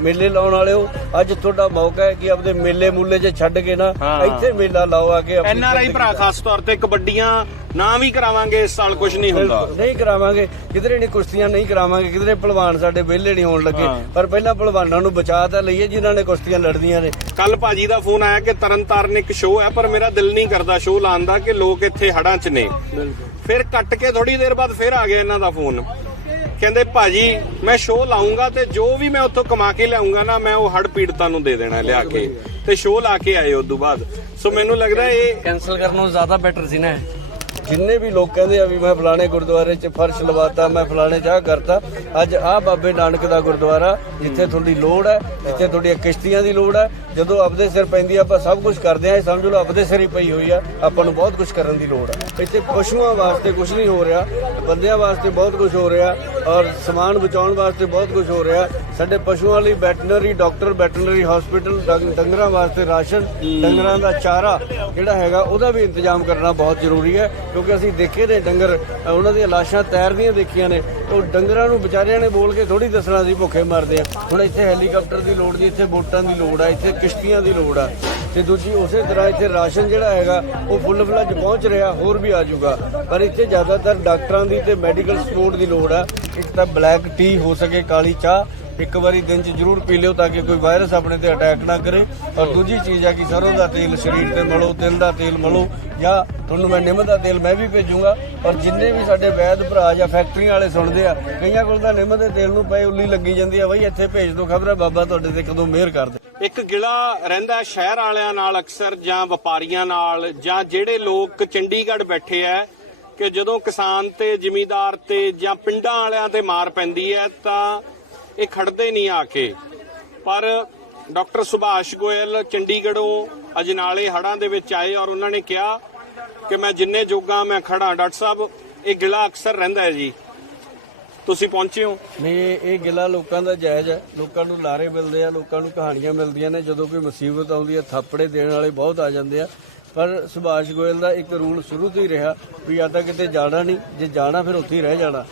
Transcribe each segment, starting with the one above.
ਮੇਲੇ ਲਾਉਣ ਵਾਲਿਓ ਅੱਜ ਤੁਹਾਡਾ ਮੌਕਾ ਹੈ ਕਿ ਆਪਦੇ ਮੇਲੇ ਮੂਲੇ 'ਚ ਛੱਡ ਕੇ ਨਾ ਹਾਂ। ਇੱਥੇ ਮੇਲਾ ਲਾਓ ਆ ਕੇ ਆਪਣੀ ਐਨ ਆਰ ਆਈ ਭਰਾ ਖਾਸ ਤੌਰ ਤੇ ਕਬੱਡੀਆਂ ਨਾ ਵੀ ਕਰਾਵਾਂਗੇ ਇਸ ਸਾਲ ਕੁਝ ਨਹੀਂ ਹੁੰਦਾ। ਨਹੀਂ ਕਰਾਵਾਂਗੇ। ਕਿਧਰੇ ਨਹੀਂ ਕੁਸ਼ਤੀਆਂ ਨਹੀਂ ਕਰਾਵਾਂਗੇ ਕਿਧਰੇ ਪਹਿਲਵਾਨ ਸਾਡੇ ਵਿਹਲੇ ਨਹੀਂ ਹੋਣ ਲੱਗੇ। ਹਾਂ। ਪਰ ਪਹਿਲਾਂ ਪਹਿਲਵਾਨਾਂ ਨੂੰ ਬਚਾ ਤਾਂ ਲਈਏ ਜਿਨ੍ਹਾਂ ਨੇ ਕੁਸ਼ਤੀਆਂ ਲੜਦੀਆਂ ਨੇ। ਕੱਲ ਭਾਜੀ ਦਾ ਫੋਨ ਆਇਆ ਕਿ ਤਰਨਤਾਰਨ ਇੱਕ ਸ਼ੋਅ ਹੈ ਪਰ ਮੇਰਾ ਦਿਲ ਨਹੀਂ ਕਰਦਾ ਸ਼ੋਅ ਲਾਉਣ ਦਾ ਕਿ ਲੋਕ ਇੱਥੇ ਹੜਾਂ 'ਚ ਨੇ। ਫਿਰ ਕੱਟ ਕੇ ਥੋੜੀ ਦੇਰ ਬਾਅਦ ਫਿਰ ਆ ਗਿਆ ਇਹਨਾਂ ਦਾ ਫੋਨ। ਕਹਿੰਦੇ, ਭਾਜੀ, ਮੈਂ ਸ਼ੋਅ ਲਾਉਂਗਾ ਤੇ ਜੋ ਵੀ ਮੈਂ ਉੱਥੋਂ ਕਮਾ ਕੇ ਲਿਆਉਂਗਾ ਨਾ, ਮੈਂ ਉਹ ਹੜ ਪੀੜਤਾਂ ਨੂੰ ਦੇ ਦੇਣਾ ਲਿਆ ਕੇ ਤੇ ਸ਼ੋਅ ਲਾ ਕੇ ਆਏ ਉਦੋਂ ਬਾਅਦ। ਸੋ ਮੈਨੂੰ ਲੱਗਦਾ ਇਹ ਕੈਨਸਲ ਕਰਨ ਨੂੰ ਜ਼ਿਆਦਾ ਬੈਟਰ ਸੀ ਨਾ ਜਿੰਨੇ ਵੀ ਲੋਕ ਕਹਿੰਦੇ ਆ ਵੀ ਮੈਂ ਫਲਾਣੇ ਗੁਰਦੁਆਰੇ 'ਚ ਫਰਸ਼ ਲਵਾਤਾ ਮੈਂ ਫਲਾਣੇ ਚਾਹ ਕਰਤਾ ਅੱਜ ਆਹ ਬਾਬੇ ਨਾਨਕ ਦਾ ਗੁਰਦੁਆਰਾ ਜਿੱਥੇ ਤੁਹਾਡੀ ਲੋੜ ਹੈ ਜਿੱਥੇ ਤੁਹਾਡੀਆਂ ਕਿਸ਼ਤੀਆਂ ਦੀ ਲੋੜ ਹੈ ਜਦੋਂ ਆਪਦੇ ਸਿਰ ਪੈਂਦੀ ਆ, ਆਪਾਂ ਸਭ ਕੁਝ ਕਰਦੇ ਆ ਇਹ ਸਮਝ ਲਓ ਆਪਦੇ ਸਿਰ ਹੀ ਪਈ ਹੋਈ ਆ ਆਪਾਂ ਨੂੰ ਬਹੁਤ ਕੁਝ ਕਰਨ ਦੀ ਲੋੜ ਹੈ। ਇੱਥੇ ਪਸ਼ੂਆਂ ਵਾਸਤੇ ਕੁਝ ਨਹੀਂ ਹੋ ਰਿਹਾ ਬੰਦਿਆਂ ਵਾਸਤੇ ਬਹੁਤ ਕੁਝ ਹੋ ਰਿਹਾ ਔਰ ਸਮਾਨ ਬਚਾਉਣ ਵਾਸਤੇ ਬਹੁਤ ਕੁਝ ਹੋ ਰਿਹਾ। ਸਾਡੇ ਪਸ਼ੂਆਂ ਲਈ ਵੈਟਰਨਰੀ ਡਾਕਟਰ ਵੈਟਰਨਰੀ ਹਸਪੀਟਲ ਡੰਗਰਾਂ ਵਾਸਤੇ ਰਾਸ਼ਨ ਡੰਗਰਾਂ ਦਾ ਚਾਰਾ ਜਿਹੜਾ ਹੈਗਾ ਉਹਦਾ ਵੀ ਇੰਤਜ਼ਾਮ ਕਰਨਾ ਬਹੁਤ ਜ਼ਰੂਰੀ ਹੈ ਕਿਉਂਕਿ ਅਸੀਂ ਦੇਖੇ ਨੇ ਡੰਗਰ ਉਹਨਾਂ ਦੀਆਂ ਲਾਸ਼ਾਂ ਤੈਰਦੀਆਂ ਦੇਖੀਆਂ ਨੇ। ਉਹ ਡੰਗਰਾਂ ਨੂੰ ਵਿਚਾਰਿਆਂ ਨੇ ਬੋਲ ਕੇ ਥੋੜੀ ਦੱਸਣਾ ਸੀ, ਭੁੱਖੇ ਮਰਦੇ ਆ। ਹੁਣ ਇੱਥੇ ਹੈਲੀਕਾਪਟਰ ਦੀ ਲੋੜ ਨਹੀਂ, ਇੱਥੇ ਬੋਟਾਂ ਦੀ ਲੋੜ ਆ, ਇੱਥੇ ਕਿਸ਼ਤੀਆਂ ਦੀ ਲੋੜ ਆ। ਤੇ ਦੂਜੀ, ਉਸੇ ਤਰ੍ਹਾਂ ਇੱਥੇ ਰਾਸ਼ਨ ਜਿਹੜਾ ਹੈਗਾ, ਉਹ ਫੁੱਲ ਫਲੱਜ ਪਹੁੰਚ ਰਿਹਾ, ਹੋਰ ਵੀ ਆ ਜਾਊਗਾ। ਪਰ ਇੱਥੇ ਜ਼ਿਆਦਾਤਰ ਡਾਕਟਰਾਂ ਦੀ ਤੇ ਮੈਡੀਕਲ ਸਪੋਰਟ ਦੀ ਲੋੜ ਆ। ਇੱਕ ਤਾਂ ਬਲੈਕ ਟੀ ਹੋ ਸਕੇ, ਕਾਲੀ ਚਾਹ ਇੱਕ ਵਾਰੀ ਦਿਨ 'ਚ ਜ਼ਰੂਰ ਪੀ ਲਿਓ ਤਾਂ ਕਿ ਕੋਈ ਵਾਇਰਸ ਆਪਣੇ ਤੇ ਅਟੈਕ ਨਾ ਕਰੇ। ਔਰ ਦੂਜੀ ਚੀਜ਼ ਆ ਕਿ ਸਰੋਂ ਦਾ ਤੇਲ ਸਰੀਰ ਤੇ ਮਲੋ ਤਿਲ ਦਾ ਤੇਲ ਮਲੋ ਜਾਂ ਤੁਹਾਨੂੰ ਮੈਂ ਨਿੰਮ ਦਾ ਤੇਲ ਮੈਂ ਵੀ ਭੇਜੂੰਗਾ। ਔਰ ਜਿੰਨੇ ਵੀ ਸਾਡੇ ਵੈਦ ਭਰਾ ਜਾਂ ਫੈਕਟਰੀਆਂ ਵਾਲੇ ਸੁਣਦੇ ਆ, ਕਈਆਂ ਕੋਲ ਤਾਂ ਨਿੰਮ ਦੇ ਤੇਲ ਨੂੰ ਪਏ ਉੱਲੀ ਲੱਗੀ ਜਾਂਦੀ ਆ, ਬਈ ਇੱਥੇ ਭੇਜ ਦਿਓ ਖਬਰ, ਬਾਬਾ ਤੁਹਾਡੇ ਤੇ ਕਦੋਂ ਮਿਹਰ ਕਰ ਦੇ। ਇੱਕ ਗਿਲਾ ਰਹਿੰਦਾ ਸ਼ਹਿਰ ਵਾਲਿਆਂ ਨਾਲ ਅਕਸਰ ਜਾਂ ਵਪਾਰੀਆਂ ਨਾਲ ਜਾਂ ਜਿਹੜੇ ਲੋਕ ਚੰਡੀਗੜ੍ਹ ਬੈਠੇ ਐ ਕਿ ਜਦੋਂ ਕਿਸਾਨ ਤੇ ਜ਼ਿਮੀਂਦਾਰ ਤੇ ਜਾਂ ਪਿੰਡਾਂ ਵਾਲਿਆਂ ਤੇ ਮਾਰ ਪੈਂਦੀ ਹੈ ਤਾਂ ਇਹ ਖੜਦੇ ਨਹੀਂ ਆ ਕੇ। ਪਰ ਡਾਕਟਰ ਸੁਭਾਸ਼ ਗੋਇਲ ਚੰਡੀਗੜ੍ਹੋਂ ਅਜਨਾਲੇ ਹੜਾਂ ਦੇ ਵਿੱਚ ਆਏ ਔਰ ਉਹਨਾਂ ਨੇ ਕਿਹਾ ਕਿ ਮੈਂ ਜਿੰਨੇ ਜੋਗਾ ਮੈਂ ਖੜਾ ਡਾਕਟਰ ਸਾਹਿਬ, ਇਹ ਗਿਲਾ ਅਕਸਰ ਰਹਿੰਦਾ ਹੈ ਜੀ। ਤੁਸੀਂ ਪਹੁੰਚੇ ਹੋ? ਨਹੀਂ, ਇਹ ਗਿਲਾ ਲੋਕਾਂ ਦਾ ਜਾਇਜ਼ ਹੈ। ਲੋਕਾਂ ਨੂੰ ਲਾਰੇ ਮਿਲਦੇ ਆ, ਲੋਕਾਂ ਨੂੰ ਕਹਾਣੀਆਂ ਮਿਲਦੀਆਂ ਨੇ। ਜਦੋਂ ਕੋਈ ਮੁਸੀਬਤ ਆਉਂਦੀ ਹੈ, ਥਾਪੜੇ ਦੇਣ ਵਾਲੇ ਬਹੁਤ ਆ ਜਾਂਦੇ ਆ। ਪਰ ਸੁਭਾਸ਼ ਗੋਇਲ ਦਾ ਇੱਕ ਰੂਲ ਸ਼ੁਰੂ ਤੋਂ ਹੀ ਰਿਹਾ ਵੀ ਜਾਂ ਤਾਂ ਕਿਤੇ ਜਾਣਾ ਨਹੀਂ, ਜੇ ਜਾਣਾ ਫਿਰ ਉੱਥੇ ਹੀ ਰਹਿ ਜਾਣਾ।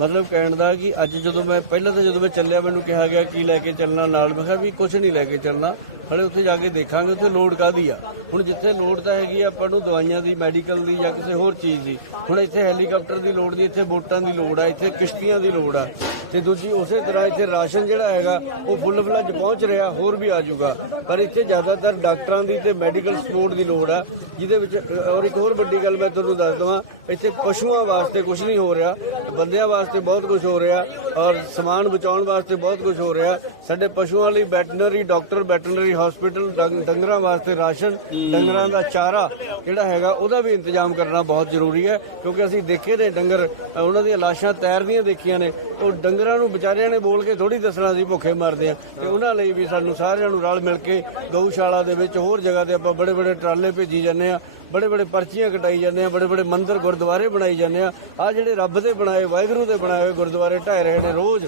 ਮਤਲਬ ਕਹਿਣ ਦਾ ਕਿ ਅੱਜ ਜਦੋਂ ਮੈਂ, ਪਹਿਲਾਂ ਤਾਂ ਜਦੋਂ ਮੈਂ ਚੱਲਿਆ, ਮੈਨੂੰ ਕਿਹਾ ਗਿਆ ਕੀ ਲੈ ਕੇ ਚੱਲਣਾ ਨਾਲ। ਮੈਂ ਕਿਹਾ ਵੀ ਕੁਝ ਨਹੀਂ ਲੈ ਕੇ ਚੱਲਣਾ। ਹਲੇ ਉੱਥੇ ਜਾ ਕੇ ਦੇਖਾਂਗੇ, ਉੱਥੇ ਲੋਡ ਕਾਦੀ ਆ? ਹੁਣ ਜਿੱਥੇ ਲੋਡ ਤਾਂ ਹੈਗੀ ਆ, ਆਪਾਂ ਨੂੰ ਦਵਾਈਆਂ ਦੀ ਮੈਡੀਕਲ ਦੀ ਜਾਂ ਕਿਸੇ ਹੋਰ ਚੀਜ਼ ਦੀ। ਹੁਣ ਇੱਥੇ ਹੈਲੀਕਾਪਟਰ ਦੀ ਲੋੜ ਨਹੀਂ, ਇੱਥੇ ਬੋਟਾਂ ਦੀ ਲੋੜ ਆ, ਇੱਥੇ ਕਿਸ਼ਤੀਆਂ ਦੀ ਲੋੜ ਆ। ਤੇ ਦੂਜੀ, ਉਸੇ ਤਰ੍ਹਾਂ ਇੱਥੇ ਰਾਸ਼ਨ ਜਿਹੜਾ ਹੈਗਾ, ਉਹ ਫੁੱਲ ਫਲੱਜ ਪਹੁੰਚ ਰਿਹਾ, ਹੋਰ ਵੀ ਆ ਜਾਊਗਾ। ਪਰ ਇੱਥੇ ਜ਼ਿਆਦਾਤਰ ਡਾਕਟਰਾਂ ਦੀ ਤੇ ਮੈਡੀਕਲ ਸਪੋਰਟ ਦੀ ਲੋੜ ਆ। ਜਿਹਦੇ ਵਿੱਚ ਔਰ ਇੱਕ ਹੋਰ ਵੱਡੀ ਗੱਲ ਮੈਂ ਤੁਹਾਨੂੰ ਦੱਸ ਦਵਾਂ, ਇੱਥੇ ਪਸ਼ੂਆਂ ਵਾਸਤੇ ਕੁਝ ਨਹੀਂ ਹੋ ਰਿਹਾ, ਬੰਦਿਆਂ ਵਾਸਤੇ ਬਹੁਤ ਕੁਝ ਹੋ ਰਿਹਾ, ਔਰ ਸਮਾਨ ਬਚਾਉਣ ਵਾਸਤੇ ਬਹੁਤ ਕੁਝ ਹੋ ਰਿਹਾ। ਸਾਡੇ ਪਸ਼ੂਆਂ ਲਈ ਵੈਟਰਨਰੀ, ਡਾਕਟਰ ਵੈਟਰਨਰੀ ਹਸਪੀਟਲ ਡੰਗਰਾਂ ਵਾਸਤੇ ਰਾਸ਼ਨ, ਡੰਗਰਾਂ ਦਾ ਚਾਰਾ ਜਿਹੜਾ ਹੈਗਾ, ਉਹਦਾ ਵੀ ਇੰਤਜ਼ਾਮ ਕਰਨਾ ਬਹੁਤ ਜ਼ਰੂਰੀ ਹੈ, ਕਿਉਂਕਿ ਅਸੀਂ ਦੇਖੇ ਨੇ ਡੰਗਰ ਉਹਨਾਂ ਦੀਆਂ ਲਾਸ਼ਾਂ ਤੈਰਦੀਆਂ ਦੇਖੀਆਂ ਨੇ ਉਹ ਡੰਗਰਾਂ ਨੂੰ ਵਿਚਾਰਿਆਂ ਨੇ ਬੋਲ ਕੇ ਥੋੜੀ ਦੱਸਣਾ ਸੀ, ਭੁੱਖੇ ਮਰਦੇ ਆ। ਤੇ ਉਹਨਾਂ ਲਈ ਵੀ ਸਾਨੂੰ ਸਾਰਿਆਂ ਨੂੰ ਰਲ ਮਿਲ ਕੇ ਗਊਸ਼ਾਲਾ ਦੇ ਵਿੱਚ ਹੋਰ ਜਗ੍ਹਾ ਤੇ ਆਪਾਂ ਬੜੇ ਬੜੇ ਟਰਾਲੇ ਭੇਜੀ ਜਾਂਦੇ ਆ। ਬੜੇ ਬੜੇ ਪਰਚੀਆਂ ਕਟਾਈ ਜਾਂਦੇ ਆ ਬੜੇ ਬੜੇ ਮੰਦਿਰ ਗੁਰਦੁਆਰੇ ਬਣਾਈ ਜਾਂਦੇ ਆ। ਆ ਜਿਹੜੇ ਰੱਬ ਦੇ ਬਣਾਏ ਵਾਹਿਗੁਰੂ ਦੇ ਬਣਾਏ ਹੋਏ ਗੁਰਦੁਆਰੇ ਢਾਹ ਰਹੇ ਨੇ ਰੋਜ਼।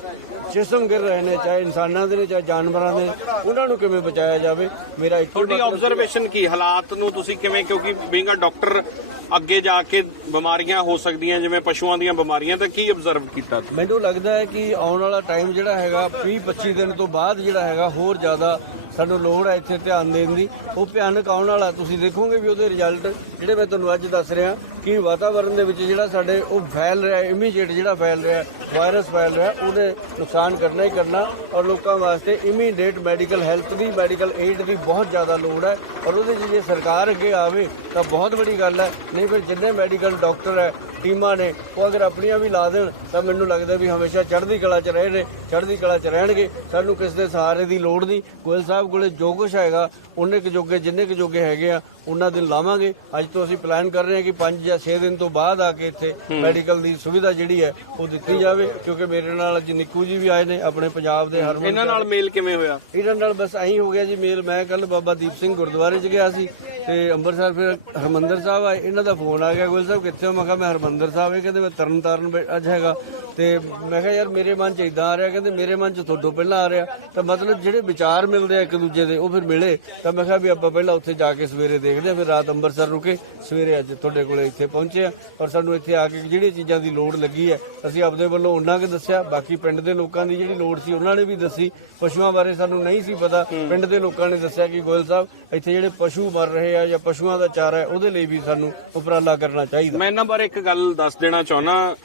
ਜਿਸਮ ਗਿਰ ਰਹੇ ਨੇ ਚਾਹੇ ਇਨਸਾਨਾਂ ਦੇ ਨੇ ਚਾਹੇ ਜਾਨਵਰਾਂ ਦੇ ਉਹਨਾਂ ਨੂੰ ਕਿਵੇਂ ਬਚਾਇਆ ਜਾਵੇ? ਮੇਰਾ ਇੱਕੋ ਤੁਹਾਡੀ ਆਬਜ਼ਰਵੇਸ਼ਨ ਕੀ? ਹਾਲਾਤ ਨੂੰ ਤੁਸੀਂ ਕਿਵੇਂ? ਕਿਉਂਕਿ ਬੀਂਗ ਅ ਡਾਕਟਰ ਅੱਗੇ ਜਾ ਕੇ ਬਿਮਾਰੀਆਂ ਹੋ ਸਕਦੀਆਂ ਜਿਵੇਂ ਪਸ਼ੂਆਂ ਦੀਆਂ ਬਿਮਾਰੀਆਂ ਤਾਂ ਕੀ ਆਬਜ਼ਰਵ ਕੀਤਾ ਮੈਨੂੰ ਲੱਗਦਾ ਹੈ ਕਿ ਆਉਣ ਵਾਲਾ ਟਾਈਮ ਜਿਹੜਾ ਹੈਗਾ 20 25 ਦਿਨ ਤੋਂ ਬਾਅਦ ਜਿਹੜਾ ਹੈਗਾ ਹੋਰ ਜ਼ਿਆਦਾ ਸਾਨੂੰ ਲੋੜ ਹੈ ਇੱਥੇ ਧਿਆਨ ਦੇਣ ਦੀ। ਉਹ ਭਿਆਨਕ ਆਉਣ ਵਾਲਾ ਤੁਸੀਂ ਦੇਖੋਗੇ ਵੀ ਉਹਦੇ ਰਿਜ਼ਲਟ ਜਿਹੜੇ ਮੈਂ ਤੁਹਾਨੂੰ ਅੱਜ ਦੱਸ ਰਿਹਾ, ਕਿ ਵਾਤਾਵਰਣ ਦੇ ਵਿੱਚ ਜਿਹੜਾ ਸਾਡੇ ਉਹ ਫੈਲ ਰਿਹਾ ਇਮੀਡੀਏਟ ਜਿਹੜਾ ਫੈਲ ਰਿਹਾ ਵਾਇਰਸ ਫੈਲ ਰਿਹਾ, ਉਹਦੇ ਨੁਕਸਾਨ ਕਰਨਾ ਹੀ ਕਰਨਾ, ਔਰ ਲੋਕਾਂ ਵਾਸਤੇ ਇਮੀਡੀਏਟ ਮੈਡੀਕਲ ਹੈਲਥ ਦੀ ਮੈਡੀਕਲ ਏਡ ਦੀ ਬਹੁਤ ਜ਼ਿਆਦਾ ਲੋੜ ਹੈ, ਔਰ ਉਹਦੇ 'ਚ ਜੇ ਸਰਕਾਰ ਅੱਗੇ ਆਵੇ, ਤਾਂ ਬਹੁਤ ਵੱਡੀ ਗੱਲ ਹੈ, ਨਹੀਂ ਫਿਰ ਜਿੰਨੇ ਮੈਡੀਕਲ ਡਾਕਟਰ ਹੈ, ਟੀਮਾਂ ਨੇ, ਉਹ ਅਗਰ ਆਪਣੀਆਂ ਵੀ ਲਾ ਦੇਣ, ਤਾਂ ਮੈਨੂੰ ਲੱਗਦਾ ਵੀ ਹਮੇਸ਼ਾ ਚੜ੍ਹਦੀ ਕਲਾ 'ਚ ਰਹੇ ਨੇ, ਚੜ੍ਹਦੀ ਕਲਾ 'ਚ ਰਹਿਣਗੇ, ਸਾਨੂੰ ਕਿਸੇ ਦੇ ਸਹਾਰੇ ਦੀ ਲੋੜ ਨਹੀਂ। ਗੋਇਲ ਸਾਹਿਬ ਕੋਲੇ ਜੋ ਕੁਛ ਹੈਗਾ, ਉਹਨੇ ਕੁ ਜੋਗੇ, ਜਿੰਨੇ ਕੁ ਜੋਗੇ ਹੈਗੇ ਆ ਉਹਨਾਂ ਦਿਨ ਲਾਵਾਂਗੇ। ਅੱਜ ਤੋਂ ਅਸੀਂ ਪਲਾਨ ਕਰ ਰਹੇ ਹਾਂ ਕਿ 5 ਜਾਂ 6 ਦਿਨ ਤੋਂ ਬਾਅਦ ਆ ਕੇ ਇੱਥੇ ਮੈਡੀਕਲ ਦੀ ਸੁਵਿਧਾ ਜਿਹੜੀ ਹੈ ਉਹ ਦਿੱਤੀ ਜਾਵੇ ਕਿਉਂਕਿ ਮੇਰੇ ਨਾਲ ਅੱਜ ਨਿੱਕੂ ਜੀ ਵੀ ਆਏ ਨੇ ਆਪਣੇ ਪੰਜਾਬ ਦੇ ਹਰਮਨ ਇਹਨਾਂ ਨਾਲ ਮੇਲ ਕਿਵੇਂ ਹੋਇਆ? ਇਹਨਾਂ ਨਾਲ ਬਸ ਐਂ ਹੋ ਗਿਆ ਜੀ ਮੇਲ। ਮੈਂ ਕੱਲ ਬਾਬਾ ਦੀਪ ਸਿੰਘ ਗੁਰਦੁਆਰੇ 'ਚ ਗਿਆ ਸੀ ਤੇ ਅੰਮ੍ਰਿਤਸਰ ਫਿਰ ਹਰਮੰਦਰ ਸਾਹਿਬ ਆਏ। ਇਹਨਾਂ ਦਾ ਫੋਨ ਆ ਗਿਆ ਗੋਇਲ ਸਾਹਿਬ ਕਿੱਥੇ ਹੋ? ਮੈਂ ਕਿਹਾ ਮੈਂ ਹਰਮੰਦਰ ਸਾਹਿਬ ਇਹ ਕਹਿੰਦੇ ਮੈਂ ਤਰਨ ਤਾਰਨ ਬੈ- ਅੱਜ ਹੈਗਾ। ਤੇ ਮੈਂ ਕਿਹਾ ਯਾਰ ਮੇਰੇ ਮਨ 'ਚ ਇਦਾਂ ਆ ਰਿਹਾ ਕਹਿੰਦੇ ਮੇਰੇ ਮਨ 'ਚ ਤੁਹਾਡੇ ਪਹਿਲਾਂ ਆ ਰਿਹਾ। ਤਾਂ ਮਤਲਬ ਜਿਹੜੇ ਵਿਚਾਰ ਮਿਲਦੇ ਆ ਇੱਕ ਦੂਜੇ ਦੇ ਉਹ ਫਿਰ ਮਿਲੇ। ਤਾਂ ਮੈਂ ਕਿਹਾ ਵੀ ਆਪਾਂ ਪਹਿਲਾਂ ਉੱਥੇ ਜਾ ਕੇ ਸਵੇਰੇ ਦੇਖਦੇ ਆ, ਫਿਰ ਰਾਤ ਅੰਮ੍ਰਿਤਸਰ ਰੁਕੇ, ਸਵੇਰੇ ਅੱਜ ਤੁਹਾਡੇ ਕੋਲੇ ਇੱਥੇ ਪਹੁੰਚੇ ਆ। ਔਰ ਸਾਨੂੰ ਇੱਥੇ ਆ ਕੇ ਜਿਹੜੀਆਂ ਚੀਜ਼ਾਂ ਦੀ ਲੋੜ ਲੱਗੀ ਹੈ, ਅਸੀਂ ਆਪਦੇ ਵੱਲੋਂ ਉਹਨਾਂ ਕੁ ਦੱਸਿਆ, ਬਾਕੀ ਪਿੰਡ ਦੇ ਲੋਕਾਂ ਦੀ ਜਿਹੜੀ ਲੋੜ ਸੀ, ਉਹਨਾਂ ਨੇ ਵੀ ਦੱਸੀ। ਪਸ਼ੂਆਂ ਬਾਰੇ ਸਾਨੂੰ ਨਹੀਂ ਸੀ ਪਤਾ। ਪਿੰਡ ਦੇ ਲੋਕਾਂ ਨੇ ਦੱਸਿਆ ਕਿ ਗੋਇਲ ਸਾਹਿਬ, ਇੱਥੇ ਜਿਹੜੇ ਪਸ਼ੂ ਮਰ ਰਹੇ ਆ ਜਾਂ ਪਸ਼ੂਆਂ ਦਾ ਚਾਰਾ ਹੈ, ਉਹਦੇ ਲਈ ਵੀ ਸਾਨੂੰ ਉਪਰਾਲਾ ਕਰਨਾ ਚਾਹੀਦਾ। ਮੈਂ ਇਹਨਾਂ ਬਾਰੇ ਇੱਕ ਗੱਲ ਦੱਸ ਦੇਣਾ ਚਾਹੁੰਦਾ।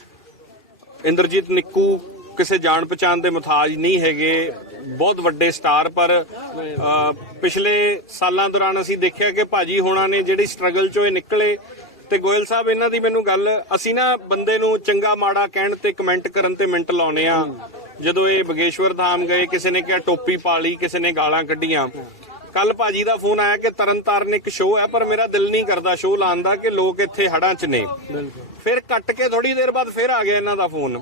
ਇੰਦਰਜੀਤ ਨਿੱਕੂ ਕਿਸੇ ਜਾਣ ਪਛਾਣ ਦੇ ਮੁਤਾਜ ਨਹੀਂ ਹੈਗੇ। ਬਹੁਤ ਵੱਡੇ ਸਟਾਰ ਪਰ ਪਿਛਲੇ ਸਾਲਾਂ ਦੌਰਾਨ ਅਸੀਂ ਦੇਖਿਆ ਕਿ ਭਾਜੀ ਹੋਣਾ ਨੇ ਜਿਹੜੀ ਸਟਰਗਲ ਚੋਂ ਇਹ ਨਿਕਲੇ। ਤੇ ਗੋਇਲ ਸਾਹਿਬ ਇਹਨਾਂ ਦੀ ਮੈਨੂੰ ਗੱਲ ਅਸੀਂ ਨਾ ਬੰਦੇ ਨੂੰ ਚੰਗਾ ਮਾੜਾ ਕਹਿਣ ਤੇ ਕਮੈਂਟ ਕਰਨ ਤੇ ਮਿੰਟ ਲਾਉਨੇ ਆ ਜਦੋਂ ਇਹ ਬਗੇਸ਼ਵਰ ਧਾਮ ਗਏ ਕਿਸੇ ਨੇ ਕਿਹਾ ਟੋਪੀ ਪਾ ਲਈ ਕਿਸੇ ਨੇ ਗਾਲਾਂ ਕੱਢੀਆਂ। ਕੱਲ ਭਾਜੀ ਦਾ ਫੋਨ ਆਇਆ ਕਿ ਤਰਨਤਾਰਨ ਇੱਕ ਸ਼ੋਅ ਹੈ ਪਰ ਮੇਰਾ ਦਿਲ ਨਹੀਂ ਕਰਦਾ ਸ਼ੋਅ ਲਾਉਣ ਦਾ ਕਿ ਲੋਕ ਇੱਥੇ ਹੜਾਂ 'ਚ ਨੇ। ਫਿਰ ਕੱਟ ਕੇ ਥੋੜੀ ਦੇਰ ਬਾਅਦ ਫਿਰ ਆ ਗਿਆ ਇਹਨਾਂ ਦਾ ਫੋਨ।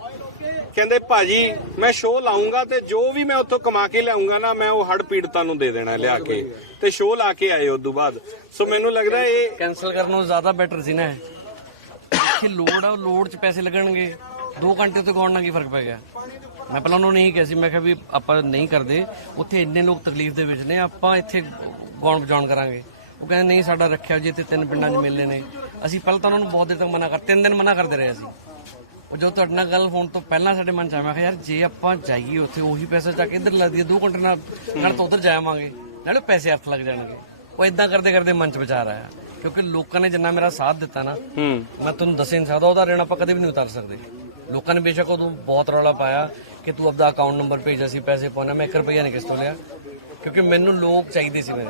ਕਹਿੰਦੇ, ਭਾਜੀ, ਮੈਂ ਸ਼ੋਅ ਲਾਉਂਗਾ ਤੇ ਜੋ ਵੀ ਮੈਂ ਉੱਥੋਂ ਕਮਾ ਕੇ ਲਿਆਉਂਗਾ ਨਾ, ਮੈਂ ਉਹ ਹੜ ਪੀੜਤਾਂ ਨੂੰ ਦੇ ਦੇਣਾ ਲਿਆ ਕੇ ਤੇ ਸ਼ੋਅ ਲਾ ਕੇ ਆਏ ਉਸ ਤੋਂ ਬਾਅਦ। ਸੋ ਮੈਨੂੰ ਲੱਗਦਾ ਇਹ ਕੈਨਸਲ ਕਰਨ ਨੂੰ ਜ਼ਿਆਦਾ ਬੈਟਰ ਸੀ ਨਾ ਇਹ। ਲੋਡ ਆ ਲੋਡ 'ਚ ਪੈਸੇ ਲੱਗਣਗੇ। 2 ਘੰਟੇ ਤੋਂ ਗਾਉਣ ਨਾਲ ਕੀ ਫ਼ਰਕ ਪੈ ਗਿਆ? ਮੈਂ ਪਹਿਲਾਂ ਉਹਨੂੰ ਨਹੀਂ ਕਿਹਾ ਸੀ, ਮੈਂ ਕਿਹਾ ਵੀ ਆਪਾਂ ਨਹੀਂ ਕਰਦੇ। ਉੱਥੇ ਇੰਨੇ ਲੋਕ ਤਕਲੀਫ ਦੇ ਵਿੱਚ ਨੇ, ਆਪਾਂ ਇੱਥੇ ਗਾਉਣ ਵਜਾਉਣ ਕਰਾਂਗੇ। ਉਹ ਕਹਿੰਦੇ, ਨਹੀਂ, ਸਾਡਾ ਰੱਖਿਆ ਜੀ ਤੇ ਤਿੰਨ ਪਿੰਡਾਂ 'ਚ ਮੇਲੇ ਨੇ। ਅਸੀਂ ਪਹਿਲਾਂ ਤਾਂ ਉਹਨਾਂ ਨੂੰ ਬਹੁਤ ਦੇਰ ਤੱਕ ਮਨਾ ਕਰ, ਤਿੰਨ ਦਿਨ ਮਨਾ ਕਰਦੇ ਰਹੇ ਅਸੀਂ ਉਹ ਜਦੋਂ ਤੁਹਾਡੇ ਨਾਲ ਗੱਲ ਹੋਣ ਤੋਂ ਪਹਿਲਾਂ ਸਾਡੇ ਮਨ ਚ ਆਇਆ ਮੈਂ ਕਿਹਾ ਯਾਰ ਜੇ ਆਪਾਂ ਜਾਈਏ ਉੱਥੇ ਉਹੀ ਪੈਸਾ ਚੱਕ ਕੇ ਇੱਧਰ ਲਾ ਦਈਏ 2 ਘੰਟੇ ਨਾਲ ਨਾਲ ਤਾਂ ਉੱਧਰ ਜਾਵਾਂਗੇ। ਨਾਲੇ ਪੈਸੇ ਅਰਥ ਲੱਗ ਜਾਣਗੇ। ਉਹ ਇਦਾਂ ਕਰਦੇ ਕਰਦੇ ਮਨ ਚ ਵਿਚਾਰ ਆਇਆ। ਕਿਉਂਕਿ ਲੋਕਾਂ ਨੇ ਜਿੰਨਾ ਮੇਰਾ ਸਾਥ ਦਿੱਤਾ ਨਾ ਹੂੰ। ਮੈਂ ਤੁਹਾਨੂੰ ਦੱਸ ਨਹੀਂ ਸਕਦਾ ਉਹਦਾ ਰੇਣ ਆਪਾਂ ਕਦੇ ਵੀ ਨਹੀਂ ਉਤਾਰ ਸਕਦੇ। ਲੋਕਾਂ ਨੇ ਬੇਸ਼ੱਕ ਉਦੋਂ ਬਹੁਤ ਰੌਲਾ ਪਾਇਆ ਕਿ ਤੂੰ ਆਪਦਾ ਅਕਾਊਂਟ ਨੰਬਰ ਭੇਜ ਅਸੀਂ ਪੈਸੇ ਪਾਉਣਾ ਮੈਂ 1 ਰੁਪਈਆ ਨਹੀਂ ਕਿਸ ਤੋਂ ਲਿਆ। ਕਿਉਂਕਿ ਮੈਨੂੰ ਲੋਕ ਚਾਹੀਦੇ ਸੀ ਮੇਰੇ।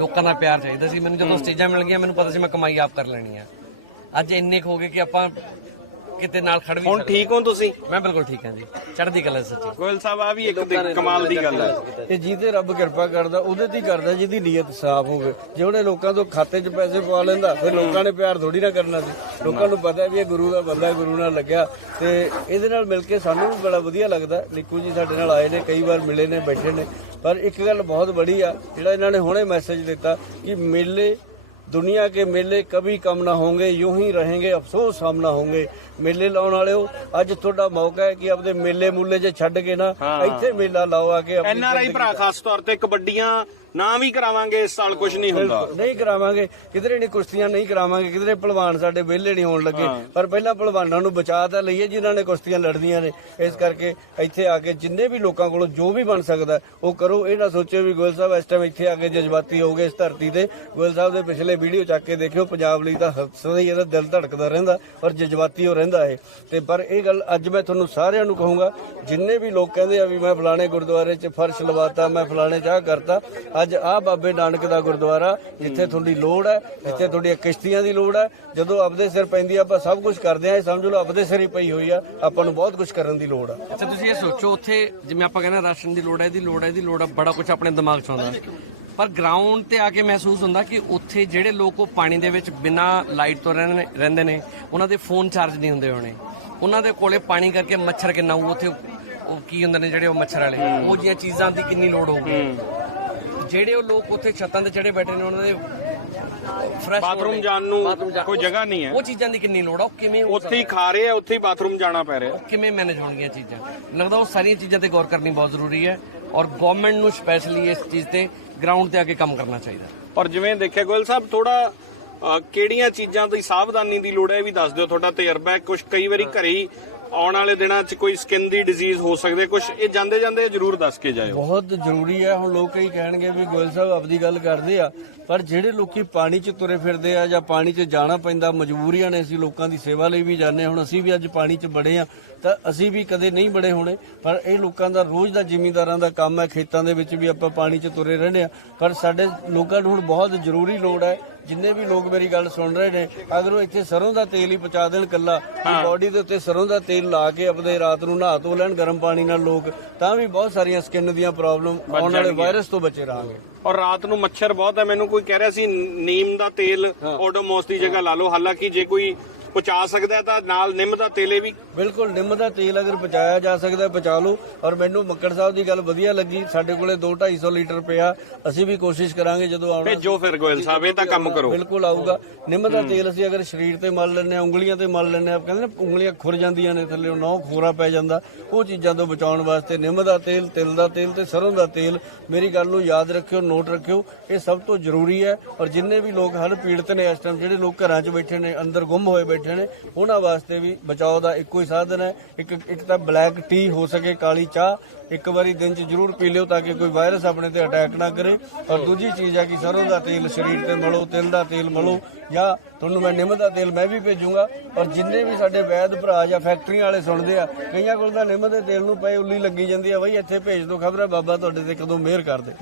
ਲੋਕਾਂ ਦਾ ਪਿਆਰ ਚਾਹੀਦਾ ਸੀ। ਮੈਨੂੰ ਜਦੋਂ ਸਟੇਜਾਂ ਮਿਲ ਗਈਆਂ ਮੈਨੂੰ ਪਤਾ ਸੀ ਮੈਂ ਕਮਾਈ ਆਪ ਕਰ ਲੈਣੀ ਆ। ਅੱਜ ਇੰਨੇ ਹੋ ਗਏ ਕਿ ਆਪਾਂ ਕਿਤੇ ਨਾਲ ਖੜ ਵੀ ਹੁਣ ਸਕਦੇ ਠੀਕ ਹੋ ਤੁਸੀਂ? ਮੈਂ ਬਿਲਕੁਲ ਠੀਕ ਹਾਂ ਜੀ। ਚੜ੍ਹਦੀ ਕਲਾ ਸੱਚੀ। ਗੋਇਲ ਸਾਹਿਬ ਆ ਵੀ ਇੱਕ ਦੇ- ਕਮਾਲ ਦੀ ਗੱਲ ਹੈ। ਤੇ ਜਿਹਦੇ ਰੱਬ ਕਿਰਪਾ ਕਰਦਾ ਉਹਦੇ ਤੇ ਹੀ ਕਰਦਾ ਜਿਹਦੀ ਨੀਅਤ ਸਾਫ਼ ਹੋਵੇ। ਜੇ ਉਹਨੇ ਲੋਕਾਂ ਤੋਂ ਖਾਤੇ 'ਚ ਪੈਸੇ ਪਵਾ ਲੈਂਦਾ ਫਿਰ ਲੋਕਾਂ ਨੇ ਪਿਆਰ ਥੋੜੀ ਨਾ ਕਰਨਾ ਸੀ। ਲੋਕਾਂ ਨੂੰ ਪਤਾ ਵੀ ਇਹ ਗੁਰੂ ਦਾ ਬੰਦਾ ਹੈ, ਗੁਰੂ ਨਾਲ ਲੱਗਿਆ। ਤੇ ਇਹਦੇ ਨਾਲ ਮਿਲ ਕੇ ਸਾਨੂੰ ਵੀ ਬੜਾ ਵਧੀਆ ਲੱਗਦਾ। ਨਿੱਕੂ ਜੀ ਸਾਡੇ ਨਾਲ ਆਏ ਨੇ ਕਈ ਵਾਰ ਮਿਲੇ ਨੇ ਬੈਠੇ ਨੇ। ਪਰ ਇੱਕ ਗੱਲ ਬਹੁਤ ਬੜੀ ਆ ਜਿਹੜਾ ਇਹਨਾਂ ਨੇ ਹੁਣੇ ਮੈਸੇਜ ਦਿੱਤਾ ਕਿ ਮੇਲੇ ਦੁਨੀਆ ਕੇ ਮੇਲੇ ਕभी ਕਮ ਨਾ ਹੋਣਗੇ ਯੂੰ ਹੀ ਰਹਿਣਗੇ ਅਫਸੋਸ ਸਾਹਮਣਾ ਹੋਣਗੇ ਮੇਲੇ ਲਾਉਣ ਵਾਲਿਓ ਅੱਜ ਤੁਹਾਡਾ ਮੌਕਾ ਹੈ ਕਿ ਆਪਣੇ ਮੇਲੇ ਮੂਲੇ 'ਚ ਛੱਡ ਕੇ ਨਾ ਇੱਥੇ ਮੇਲਾ ਲਾਓ ਆ ਕੇ ਐਨ ਆਰ ਆਈ ਭਰਾ ਖਾਸ ਤੌਰ ਤੇ ਕਬੱਡੀਆਂ ਨਾ ਵੀ ਕਰਾਵਾਂਗੇ ਇਸ ਸਾਲ ਕੁਝ ਨਹੀਂ ਹੁੰਦਾ। ਨਹੀਂ ਕਰਾਵਾਂਗੇ। ਕਿਧਰੇ ਨਹੀਂ ਕੁਸ਼ਤੀਆਂ ਨਹੀਂ ਕਰਾਵਾਂਗੇ ਕਿਧਰੇ ਪਹਿਲਵਾਨ ਸਾਡੇ ਵਿਹਲੇ ਨਹੀਂ ਹੋਣ ਲੱਗੇ। ਪਰ ਪਹਿਲਾਂ ਪਹਿਲਵਾਨਾਂ ਨੂੰ ਬਚਾ ਤਾਂ ਲਈਏ ਜਿਨ੍ਹਾਂ ਨੇ ਕੁਸ਼ਤੀਆਂ ਲੜਦੀਆਂ ਨੇ। ਇਸ ਕਰਕੇ ਇੱਥੇ ਆ ਕੇ ਜਿੰਨੇ ਵੀ ਲੋਕਾਂ ਕੋਲੋਂ ਜੋ ਵੀ ਬਣ ਸਕਦਾ ਉਹ ਕਰੋ। ਇਹ ਨਾ ਸੋਚਿਓ ਵੀ ਗੋਇਲ ਸਾਹਿਬ ਇਸ ਟਾਈਮ ਇੱਥੇ ਆ ਕੇ ਜਜ਼ਬਾਤੀ ਹੋਗੇ ਇਸ ਧਰਤੀ ਤੇ। ਗੋਇਲ ਸਾਹਿਬ ਦੇ ਪਿਛਲੇ ਵੀਡੀਓ ਚੱਕ ਕੇ ਦੇਖਿਓ ਪੰਜਾਬ ਲਈ ਤਾਂ ਸਦਾ ਹੀ ਇਹਦਾ ਦਿਲ ਧੜਕਦਾ ਰਹਿੰਦਾ ਔਰ ਜਜ਼ਬਾਤੀ ਹੋ ਰਹਿੰਦਾ ਹੈ ਤੇ ਪਰ ਇਹ ਗੱਲ ਅੱਜ ਮੈਂ ਤੁਹਾਨੂੰ ਸਾਰਿਆਂ ਨੂੰ ਕਹੂੰਗਾ ਜਿੰਨੇ ਵੀ ਲੋਕ ਕਹਿੰਦੇ ਆ ਵੀ ਮੈਂ ਫਲਾਣੇ ਗੁਰਦੁਆਰੇ 'ਚ ਫਰਸ਼ ਲਵਾਤਾ ਮੈਂ ਫਲਾਣੇ ਚਾਹ ਕਰਤਾ ਅੱਜ ਆ ਬਾਬੇ ਨਾਨਕ ਦਾ ਗੁਰਦੁਆਰਾ ਜਿੱਥੇ ਤੁਹਾਡੀ ਲੋੜ ਹੈ ਜਿੱਥੇ ਤੁਹਾਡੀਆਂ ਕਿਸ਼ਤੀਆਂ ਦੀ ਲੋੜ ਹੈ। ਜਦੋਂ ਆਪਦੇ ਸਿਰ ਪੈਂਦੀ ਆ, ਆਪਾਂ ਸਭ ਕੁਝ ਕਰਦੇ ਆ ਇਹ ਸਮਝ ਲਓ ਆਪਦੇ ਸਿਰ ਹੀ ਪਈ ਹੋਈ ਆ ਆਪਾਂ ਨੂੰ ਬਹੁਤ ਕੁਝ ਕਰਨ ਦੀ ਲੋੜ ਆ। ਅੱਛਾ ਤੁਸੀਂ ਇਹ ਸੋਚੋ ਉੱਥੇ ਜਿਵੇਂ ਆਪਾਂ ਕਹਿੰਦੇ ਰਾਸ਼ਨ ਦੀ ਲੋੜ ਹੈ ਇਹਦੀ ਲੋੜ ਹੈ ਇਹਦੀ ਲੋੜ ਹੈ ਬੜਾ ਕੁਝ ਆਪਣੇ ਦਿਮਾਗ 'ਚ ਆਉਂਦਾ। ਪਰ ਗਰਾਊਂਡ ਤੇ ਆ ਕੇ ਮਹਿਸੂਸ ਹੁੰਦਾ ਕਿ ਉੱਥੇ ਜਿਹੜੇ ਲੋਕ ਉਹ ਪਾਣੀ ਦੇ ਵਿੱਚ ਬਿਨਾਂ ਲਾਈਟ ਤੋਂ ਰਹਿੰਦੇ ਨੇ- ਰਹਿੰਦੇ ਨੇ ਉਹਨਾਂ ਦੇ ਫੋਨ ਚਾਰਜ ਨਹੀਂ ਹੁੰਦੇ ਹੋਣੇ। ਉਹਨਾਂ ਦੇ ਕੋਲੇ ਪਾਣੀ ਕਰਕੇ ਮੱਛਰ ਕਿੰਨਾ ਹੋਊ ਉੱਥੇ ਉਹ ਕੀ ਹੁੰਦੇ ਨੇ ਜਿਹੜੇ ਉਹ ਮੱਛਰ ਵਾਲੇ? ਉਹ ਜੀਆਂ ਚੀਜ਼ਾਂ ਦੀ ਕਿੰਨੀ ਲੋੜ ਹੋਊਗੀ? ਜਿਹੜੇ ਉਹ ਲੋਕ ਉੱਥੇ ਛੱਤਾਂ ਤੇ ਚੜੇ ਬੈਠੇ ਨੇ ਉਹਨਾਂ ਦੇ ਫਰੈਸ਼ ਬਾਥਰੂਮ ਜਾਣ ਨੂੰ ਕੋਈ ਜਗ੍ਹਾ ਨਹੀਂ ਹੈ। ਉਹ ਚੀਜ਼ਾਂ ਦੀ ਕਿੰਨੀ ਲੋੜ ਆ ਉਹ ਕਿਵੇਂ ਹੋ ਉੱਥੇ ਹੀ ਖਾ ਰਹੇ ਆ ਉੱਥੇ ਹੀ ਬਾਥਰੂਮ ਜਾਣਾ ਪੈ ਰਿਹਾ। ਕਿਵੇਂ ਮੈਨੇਜ ਹੋਣਗੀਆਂ ਚੀਜ਼ਾਂ? ਲੱਗਦਾ ਉਹ ਸਾਰੀਆਂ ਚੀਜ਼ਾਂ ਤੇ ਗੌਰ ਕਰਨੀ ਬਹੁਤ ਜ਼ਰੂਰੀ ਹੈ ਔਰ ਗਵਰਨਮੈਂਟ ਨੂੰ ਸਪੈਸ਼ਲੀ ਇਸ ਚੀਜ਼ ਤੇ ਗਰਾਊਂਡ ਤੇ ਆ ਕੇ ਕੰਮ ਕਰਨਾ ਚਾਹੀਦਾ। ਔਰ ਜਿਵੇਂ ਦੇਖਿਆ ਗੋਇਲ ਸਾਹਿਬ ਥੋੜਾ ਕਿਹੜੀਆਂ ਚੀਜ਼ਾਂ ਦੀ ਸਾਵਧਾਨੀ ਦੀ ਲੋੜ ਹੈ ਇਹ ਵੀ ਦੱਸ ਦਿਓ ਤੁਹਾਡਾ ਤਜਰਬਾ ਹੈ। ਕੁਝ ਕਈ ਵਾਰੀ ਘਰੇ ਹੀ ਆਉਣ ਵਾਲੇ ਦਿਨਾਂ 'ਚ ਕੋਈ ਸਕਿਨ ਦੀ ਡਿਜ਼ੀਜ਼ ਹੋ ਸਕਦੀ ਕੁਝ ਇਹ ਜਾਂਦੇ ਜਾਂਦੇ ਜਰੂਰ ਦੱਸ ਕੇ ਜਾਇਓ। ਬਹੁਤ ਜ਼ਰੂਰੀ ਹੈ। ਹੁਣ ਲੋਕ ਕਈ ਕਹਿਣਗੇ ਵੀ ਗੋਇਲ ਸਾਹਿਬ ਆਪਦੀ ਗੱਲ ਕਰਦੇ ਆ, ਪਰ ਜਿਹੜੇ ਲੋਕੀ ਪਾਣੀ 'ਚ ਤੁਰੇ ਫਿਰਦੇ ਆ ਜਾਂ ਪਾਣੀ 'ਚ ਜਾਣਾ ਪੈਂਦਾ, ਮਜਬੂਰੀਆਂ ਨੇ ਅਸੀਂ ਲੋਕਾਂ ਦੀ ਸੇਵਾ ਲਈ ਵੀ ਜਾਂਦੇ ਹਾਂ। ਹੁਣ ਅਸੀਂ ਵੀ ਅੱਜ ਪਾਣੀ 'ਚ ਬੜੇ ਆ, ਤਾਂ ਅਸੀਂ ਵੀ ਕਦੇ ਨਹੀਂ ਬੜੇ ਹੋਣੇ। ਪਰ ਇਹ ਲੋਕਾਂ ਦਾ ਰੋਜ਼ ਦਾ ਜ਼ਿਮੀਂਦਾਰਾਂ ਦਾ ਕੰਮ ਹੈ। ਖੇਤਾਂ ਦੇ ਵਿੱਚ ਵੀ ਆਪਾਂ ਪਾਣੀ 'ਚ ਤੁਰੇ ਰਹਿੰਦੇ ਆ। ਪਰ ਸਾਡੇ ਲੋਕਾਂ ਨੂੰ ਹੁਣ ਬਹੁਤ ਜ਼ਰੂਰੀ ਲੋੜ ਹੈ ਜਿੰਨੇ ਵੀ ਲੋਕ ਮੇਰੀ ਗੱਲ ਸੁਣ ਰਹੇ ਨੇ ਅਗਰ ਉਹ ਇੱਥੇ ਸਰੋਂ ਦਾ ਤੇਲ ਹੀ ਪਚਾ ਦੇਣ ਕੱਲਾ ਬਾਡੀ ਦੇ ਉੱਤੇ ਸਰੋਂ ਦਾ ਤੇਲ ਲਾ ਕੇ ਆਪਦੇ ਰਾਤ ਨੂੰ ਨਹਾ ਧੋ ਲੈਣ ਗਰਮ ਪਾਣੀ ਨਾਲ ਲੋਕ ਤਾਂ ਵੀ ਬਹੁਤ ਸਾਰੀਆਂ ਸਕਿਨ ਦੀਆਂ ਪ੍ਰੋਬਲਮ ਆਉਣ ਵਾਲੇ ਵਾਇਰਸ ਤੋਂ ਬਚੇ ਰਹਾਂਗੇ। ਔਰ ਰਾਤ ਨੂੰ ਮੱਛਰ ਬਹੁਤ ਹੈ ਮੈਨੂੰ ਕੋਈ ਕਹਿ ਰਿਹਾ ਸੀ ਨੀਮ ਦਾ ਤੇਲ ਓਡੋਮੋਸ ਦੀ ਜਗ੍ਹਾ ਲਾ ਲਓ। ਹਾਲਾਂਕਿ ਜੇ ਕੋਈ ਪਹੁੰਚਾ ਸਕਦਾ ਤਾਂ ਨਾਲ ਨਿੰਮ ਦਾ ਤੇਲ ਵੀ ਬਿਲਕੁਲ ਨਿੰਮ ਦਾ ਤੇਲ ਅਗਰ ਬਚਾਇਆ ਜਾ ਸਕਦਾ ਬਚਾ ਲਓ। ਔਰ ਮੈਨੂੰ ਮੱਕੜ ਸਾਹਿਬ ਦੀ ਗੱਲ ਵਧੀਆ ਲੱਗੀ। ਸਾਡੇ ਕੋਲੇ 2-250 ਲੀਟਰ ਪਿਆ। ਅਸੀਂ ਵੀ ਕੋਸ਼ਿਸ਼ ਕਰਾਂਗੇ ਜਦੋਂ ਆਉਣਾ। ਭੇਜੋ ਫਿਰ ਗੋਇਲ ਸਾਹਿਬ ਇਹ ਤਾਂ ਕੰਮ ਕਰੋ। ਬਿਲਕੁਲ ਆਊਗਾ। ਨਿੰਮ ਦਾ ਤੇਲ ਅਸੀਂ ਅਗਰ ਸਰੀਰ ਤੇ ਮਲ ਹਾਂ ਉਂਗਲੀਆਂ ਤੇ ਮਲ ਲੈਂਦੇ ਹਾਂ ਕਹਿੰਦੇ ਨੇ ਉਂਗਲੀਆਂ ਖੁਰ ਜਾਂਦੀਆਂ ਨੇ ਥੱਲੇ ਨੌ ਖੋਰਾ ਪੈ ਜਾਂਦਾ। ਉਹ ਚੀਜ਼ਾਂ ਤੋਂ ਬਚਾਉਣ ਵਾਸਤੇ ਨਿੰਮ ਦਾ ਤੇਲ ਤਿਲ ਦਾ ਤੇਲ ਤੇ ਸਰੋਂ ਦਾ ਤੇਲ ਮੇਰੀ ਗੱਲ ਨੂੰ ਯਾਦ ਰੱਖਿਓ ਨੋਟ ਰੱਖਿਓ। ਇਹ ਸਭ ਤੋਂ ਜ਼ਰੂਰੀ ਹੈ। ਔਰ ਜਿੰਨੇ ਵੀ ਲੋਕ ਹਰ ਪੀੜਤ ਨੇ ਇਸ ਟਾਈਮ ਜਿਹੜੇ ਲੋਕ ਘਰਾਂ 'ਚ ਬੈਠੇ ਨੇ ਅੰਦਰ ਗੁੰਮ ਹੋਏ ਬੈਠੇ ਨੇ। ਉਹਨਾਂ ਵਾਸਤੇ ਵੀ ਬਚਾਓ ਦਾ ਇੱਕੋ ਹੀ ਸਾਧਨ ਹੈ। ਇੱਕ ਇੱਕ ਤਾਂ ਬਲੈਕ ਟੀ ਹੋ ਸਕੇ, ਕਾਲੀ ਚਾਹ। ਇੱਕ ਵਾਰੀ ਦਿਨ 'ਚ ਜ਼ਰੂਰ ਪੀ ਲਿਓ ਤਾਂ ਕਿ ਕੋਈ ਵਾਇਰਸ ਆਪਣੇ ਤੇ ਅਟੈਕ ਨਾ ਕਰੇ। ਔਰ ਦੂਜੀ ਚੀਜ਼ ਹੈ ਕਿ ਸਰੋਂ ਦਾ ਤੇਲ ਸਰੀਰ ਤੇ ਮਲੋ ਤਿਲ ਦਾ ਤੇਲ ਮਲੋ ਜਾਂ ਤੁਹਾਨੂੰ ਮੈਂ ਨਿੰਮ ਦਾ ਤੇਲ ਮੈਂ ਵੀ ਭੇਜੂੰਗਾ। ਔਰ ਜਿੰਨੇ ਵੀ ਸਾਡੇ ਵੈਦ ਭਰਾ ਜਾਂ ਫੈਕਟਰੀਆਂ ਵਾਲੇ ਸੁਣਦੇ ਆ ਕਈਆਂ ਕੋਲ ਤਾਂ ਨਿੰਮ ਦੇ ਤੇਲ ਨੂੰ ਪਏ ਉੱਲੀ ਲੱਗੀ ਜਾਂਦੀ ਆ ਬਈ ਇੱਥੇ ਭੇਜ ਦਿਓ ਖਬਰ ਹੈ ਬਾਬਾ ਤੁਹਾਡੇ ਤੇ ਕਦੋਂ ਮਿਹਰ ਕਰ ਦੇ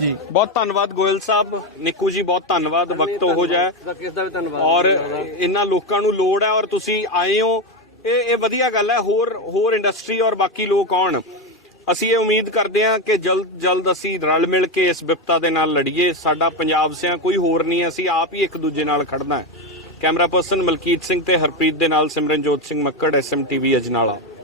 ਜੀ। ਬਹੁਤ ਧੰਨਵਾਦ ਗੋਇਲ ਸਾਹਿਬ ਨਿੱਕੂ ਜੀ ਬਹੁਤ ਧੰਨਵਾਦ ਵਕਤ ਹੋ। ਜਾਏ ਕਿਸ ਦਾ ਵੀ ਧੰਨਵਾਦ। ਔਰ ਇਹਨਾਂ ਲੋਕਾਂ ਨੂੰ ਲੋੜ ਹੈ ਔਰ ਤੁਸੀਂ ਆਏ ਹੋ। ਇਹ ਇਹ ਵਧੀਆ ਗੱਲ ਹੈ ਹੋਰ ਹੋਰ ਇੰਡਸਟਰੀ ਔਰ ਬਾਕੀ ਲੋਕ ਆਉਣ। ਅਸੀਂ ਇਹ ਉਮੀਦ ਕਰਦੇ ਹਾਂ ਕਿ ਜਲਦ ਜਲਦ ਅਸੀਂ ਰਲ ਮਿਲ ਕੇ ਇਸ ਵਿਪਤਾ ਦੇ ਨਾਲ ਲੜੀਏ। ਸਾਡਾ ਪੰਜਾਬ ਸਿਆਂ ਕੋਈ ਹੋਰ ਨਹੀਂ ਅਸੀਂ ਆਪ ਹੀ ਇੱਕ ਦੂਜੇ ਨਾਲ ਖੜਨਾ ਹੈ। ਕੈਮਰਾ ਪਰਸਨ ਮਲਕੀਤ ਸਿੰਘ ਤੇ ਹਰਪ੍ਰੀਤ ਦੇ ਨਾਲ ਸਿਮਰਨਜੋਤ ਸਿੰਘ ਮੱਕੜ ਐਸਐਮਟੀਵੀ ਅਜਨਾਲਾ।